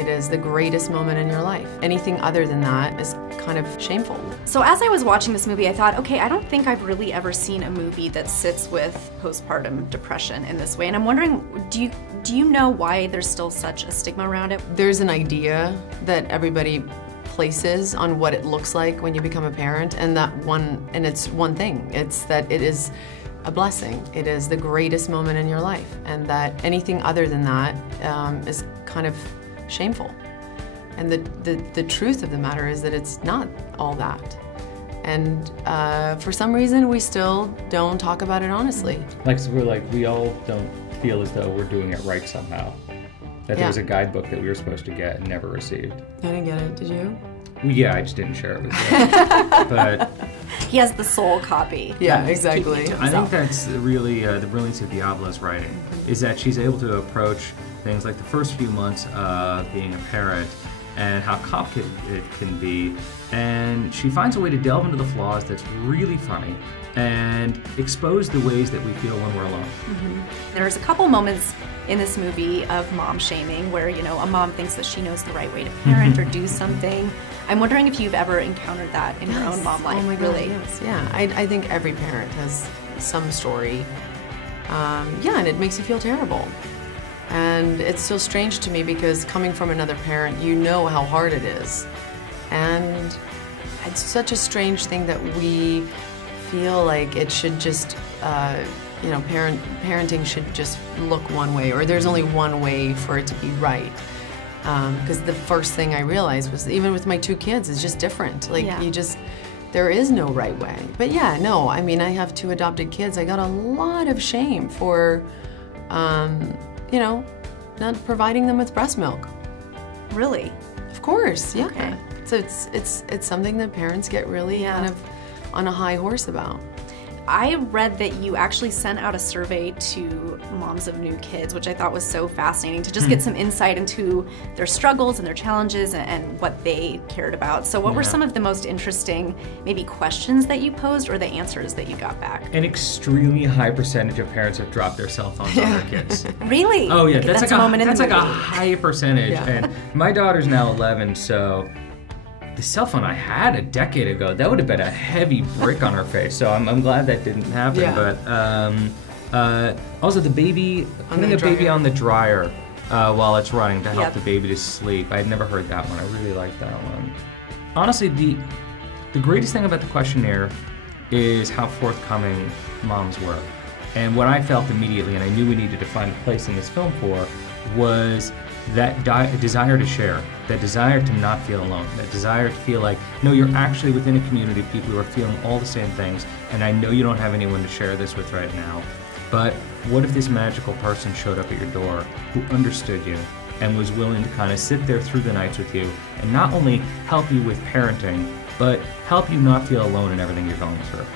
It is the greatest moment in your life. Anything other than that is kind of shameful. So as I was watching this movie, I thought, okay, I don't think I've really ever seen a movie that sits with postpartum depression in this way. And I'm wondering, do you know why there's still such a stigma around it? There's an idea that everybody places on what it looks like when you become a parent, and it's one thing. It's that it is a blessing. It is the greatest moment in your life, and that anything other than that is kind of shameful. And the truth of the matter is that it's not all that. And for some reason, we still don't talk about it honestly. So we all don't feel as though we're doing it right somehow. That there was a guidebook that we were supposed to get and never received. I didn't get it, did you? Well, yeah, I just didn't share it with you. But he has the soul copy. Yeah, exactly. I think that's really the brilliance of Diablo's writing, is that she's able to approach things like the first few months of being a parent and how complicated it can be, and she finds a way to delve into the flaws that's really funny and expose the ways that we feel when we're alone. There's a couple moments in this movie of mom shaming where, you know, a mom thinks that she knows the right way to parent or do something. I'm wondering if you've ever encountered that in your own mom life. Oh my God, yes. Yeah, I think every parent has some story. Yeah, and it makes you feel terrible. And it's so strange to me because coming from another parent, you know how hard it is. And it's such a strange thing that we feel like it should just, you know, parenting should just look one way, or there's only one way for it to be right. Because the first thing I realized was, even with my two kids, it's just different. Like, there is no right way. But yeah, no, I mean, I have two adopted kids. I got a lot of shame for, you know, not providing them with breast milk. Really? Of course, yeah. Okay. So it's something that parents get really kind of on a high horse about. I read that you actually sent out a survey to moms of new kids, which I thought was so fascinating, to just get some insight into their struggles and their challenges and what they cared about. So what were some of the most interesting, maybe questions that you posed or the answers that you got back? An extremely high percentage of parents have dropped their cell phones on their kids. Really? Oh yeah, Okay, that's like a high percentage. Yeah. And my daughter's now 11, so the cell phone I had a decade ago, that would have been a heavy brick on her face. So I'm glad that didn't happen. Yeah. But also the baby, putting the baby on the dryer while it's running to help the baby to sleep. I had never heard that one. I really like that one. Honestly, the greatest thing about the questionnaire is how forthcoming moms were. And what I felt immediately, and I knew we needed to find a place in this film for, was that desire to share, that desire to not feel alone, that desire to feel like, no, you're actually within a community of people who are feeling all the same things, and I know you don't have anyone to share this with right now, but what if this magical person showed up at your door who understood you and was willing to kind of sit there through the nights with you and not only help you with parenting, but help you not feel alone in everything you're going through.